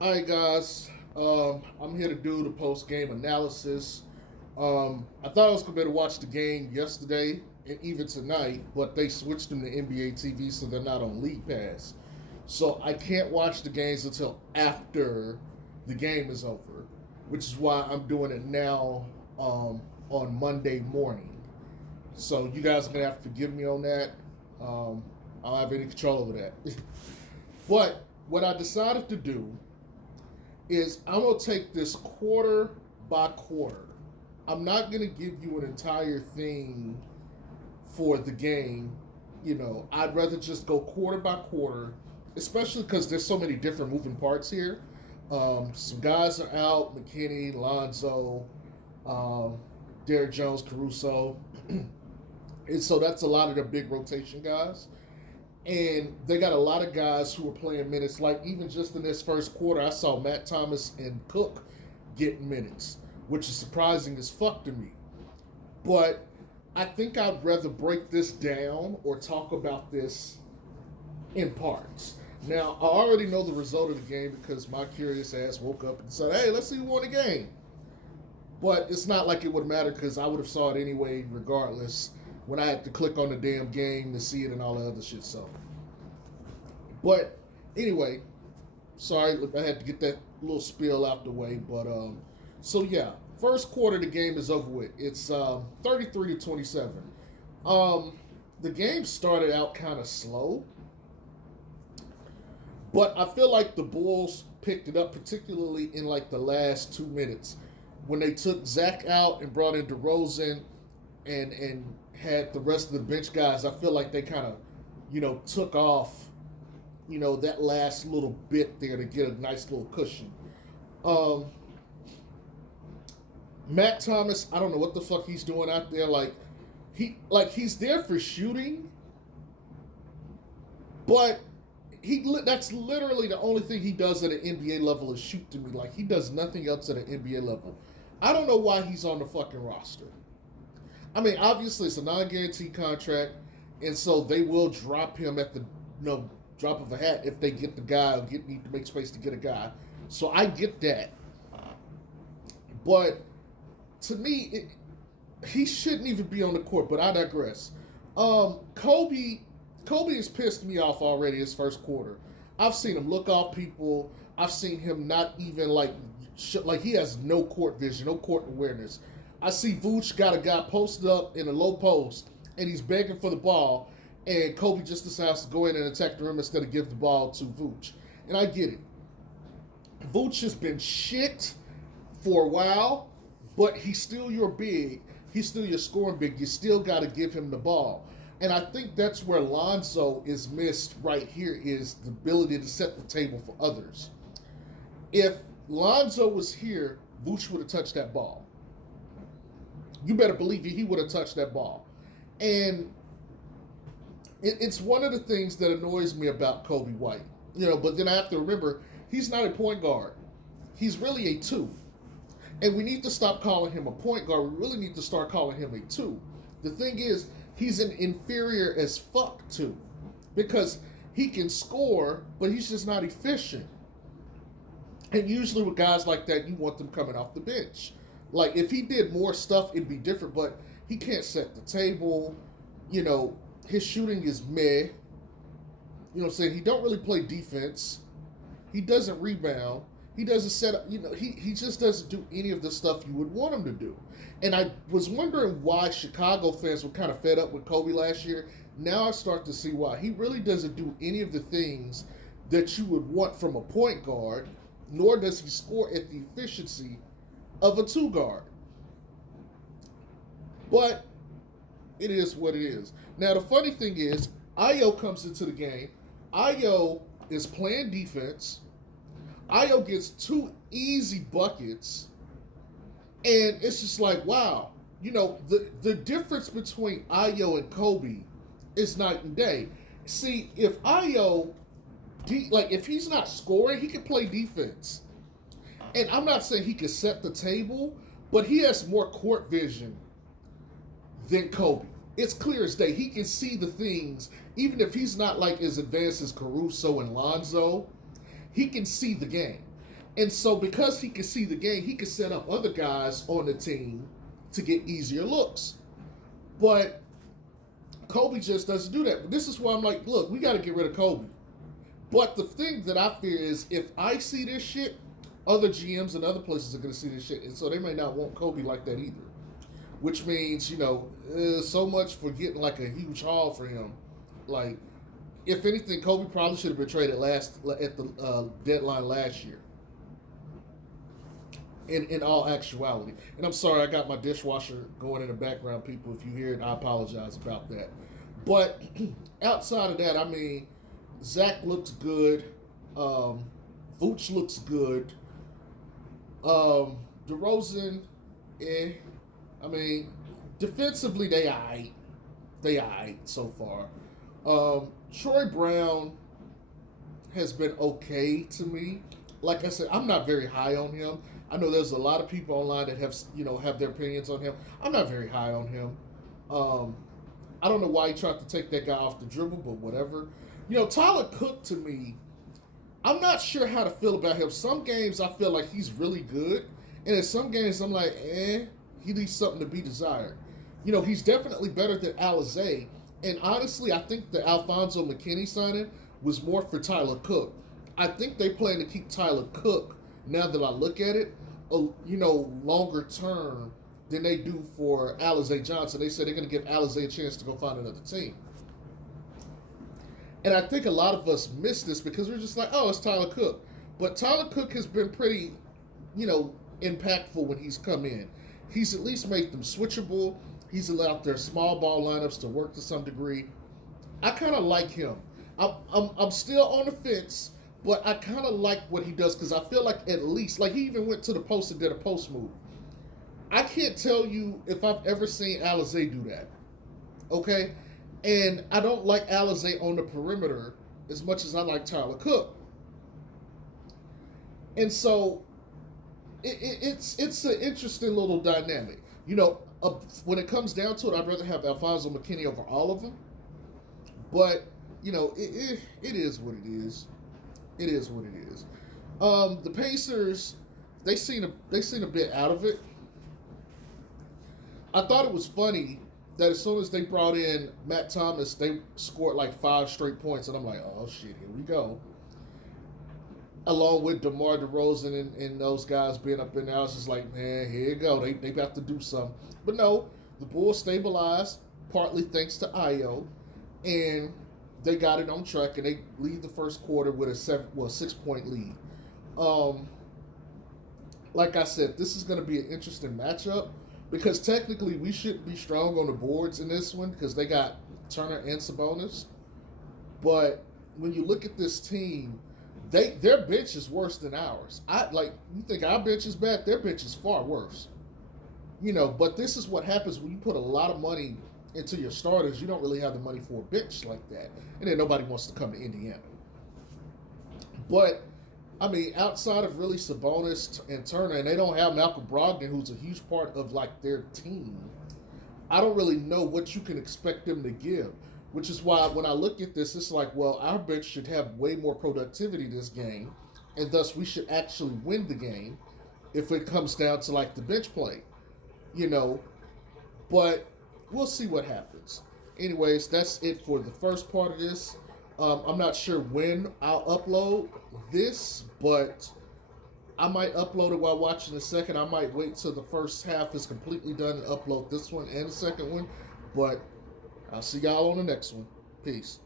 All right, guys. I'm here to do the post game analysis. I thought I was going to be able to watch the game yesterday and even tonight, but they switched them to NBA TV, so they're not on League Pass. So I can't watch the games until after the game is over, which is why I'm doing it now on Monday morning. So you guys are going to have to forgive me on that. I don't have any control over that. But what I decided to do is I'm gonna take this quarter by quarter. I'm not gonna give you an entire thing for the game. I'd rather just go quarter by quarter, especially because there's so many different moving parts here. Some guys are out: McKinney, Lonzo, um, Derrick Jones, Caruso, and so that's a lot of the big rotation guys. And they got a lot of guys who are playing minutes. Like even just in this first quarter, I saw Matt Thomas and Cook getting minutes, which is surprising as fuck to me. But I think I'd rather break this down or talk about this in parts. Now, I already know the result of the game because my curious ass woke up and said, "Hey, let's see who won the game." But it's not like it would matter because I would have saw it anyway, regardless. When I had to click on the damn game to see it and all the other shit. But anyway, sorry, I had to get that little spiel out the way. But so yeah, first quarter the game is over with. It's 33-27. Um, the game started out kind of slow, but I feel like the Bulls picked it up, particularly in like the last 2 minutes when they took Zach out and brought in DeRozan and had the rest of the bench guys. I feel like they kind of took off that last little bit there to get a nice little cushion. Um, Matt Thomas, I don't know what the fuck he's doing out there. He's there for shooting, but that's literally the only thing he does at an NBA level is shoot to me. Like he does nothing else at an NBA level. I don't know why he's on the fucking roster. I mean, obviously it's a non-guaranteed contract, and so they will drop him at the drop of a hat if they get the guy or need to make space to get a guy. So I get that, but to me, he shouldn't even be on the court. But I digress. Kobe has pissed me off already his first quarter. I've seen him look off people. I've seen him not even like he has no court vision, no court awareness. I see Vooch got a guy posted up in a low post, and he's begging for the ball, and Kobe just decides to go in and attack the rim instead of give the ball to Vooch. And I get it. Vooch has been shit for a while, but he's still your big. He's still your scoring big. You still got to give him the ball. And I think that's where Lonzo is missed right here is the ability to set the table for others. If Lonzo was here, Vooch would have touched that ball. You better believe he would have touched that ball. And it's one of the things that annoys me about Kobe White. But then I have to remember he's not a point guard. He's really a two. And we need to stop calling him a point guard. We really need to start calling him a two. The thing is, he's an inferior as fuck two. Because he can score, but he's just not efficient. And usually with guys like that, you want them coming off the bench. Like if he did more stuff, it'd be different. But he can't set the table. His shooting is meh. What I'm saying? He don't really play defense. He doesn't rebound. He doesn't set up. He just doesn't do any of the stuff you would want him to do. And I was wondering why Chicago fans were kind of fed up with Kobe last year. Now I start to see why. He really doesn't do any of the things that you would want from a point guard, nor does he score at the efficiency of a two guard. But it is what it is. Now the funny thing is, Ayo comes into the game. Ayo is playing defense. Ayo gets two easy buckets, and it's just like, wow. The difference between Ayo and Kobe is night and day. See, if Ayo, if he's not scoring, he can play defense. And I'm not saying he can set the table, but he has more court vision than Kobe. It's clear as day. He can see the things, even if he's not like as advanced as Caruso and Lonzo, he can see the game. And so because he can see the game, he can set up other guys on the team to get easier looks. But Kobe just doesn't do that. But this is why I'm like, look, we got to get rid of Kobe. But the thing that I fear is if I see this shit, other GMs and other places are going to see this shit. And so they may not want Kobe like that either. Which means, so much for getting like a huge haul for him. Like, if anything, Kobe probably should have been traded at the deadline last year. In all actuality. And I'm sorry, I got my dishwasher going in the background, people. If you hear it, I apologize about that. But outside of that, I mean, Zach looks good. Vooch looks good. DeRozan, I mean, defensively, they aight. They aight so far. Troy Brown has been okay to me. Like I said, I'm not very high on him. I know there's a lot of people online that have their opinions on him. I'm not very high on him. I don't know why he tried to take that guy off the dribble, but whatever. Tyler Cook, to me, I'm not sure how to feel about him. Some games I feel like he's really good, and in some games I'm like, he leaves something to be desired. He's definitely better than Alizé, and honestly, I think the Alfonso McKinney signing was more for Tyler Cook. I think they plan to keep Tyler Cook, now that I look at it, longer term than they do for Alizé Johnson. They said they're going to give Alizé a chance to go find another team. And I think a lot of us miss this because we're just like, oh, it's Tyler Cook. But Tyler Cook has been pretty, impactful when he's come in. He's at least made them switchable. He's allowed their small ball lineups to work to some degree. I kind of like him. I'm still on the fence, but I kind of like what he does because I feel like at least, like he even went to the post and did a post move. I can't tell you if I've ever seen Alizé do that. Okay? And I don't like Alizé on the perimeter as much as I like Tyler Cook. And so it's an interesting little dynamic. When it comes down to it, I'd rather have Alfonso McKinney over all of them. But, it is what it is. It is what it is. The Pacers, they seem a bit out of it. I thought it was funny that as soon as they brought in Matt Thomas, they scored like 5 straight points, and I'm like, oh shit, here we go. Along with DeMar DeRozan and those guys being up in there, I was just like, man, here you go. They got to do something. But no, the Bulls stabilized, partly thanks to Ayo, and they got it on track, and they lead the first quarter with a 6-point lead. Like I said, this is going to be an interesting matchup because technically we should be strong on the boards in this one because they got Turner and Sabonis. But when you look at this team, their bench is worse than ours. You think our bench is bad? Their bench is far worse. But this is what happens when you put a lot of money into your starters. You don't really have the money for a bench like that, and then nobody wants to come to Indiana. But I mean, outside of really Sabonis and Turner, and they don't have Malcolm Brogdon, who's a huge part of like their team. I don't really know what you can expect them to give. Which is why when I look at this, it's like, well, our bench should have way more productivity this game, and thus we should actually win the game if it comes down to like the bench play, But we'll see what happens. Anyways, that's it for the first part of this. I'm not sure when I'll upload this, but I might upload it while watching the second. I might wait till the first half is completely done and upload this one and the second one, but I'll see y'all on the next one. Peace.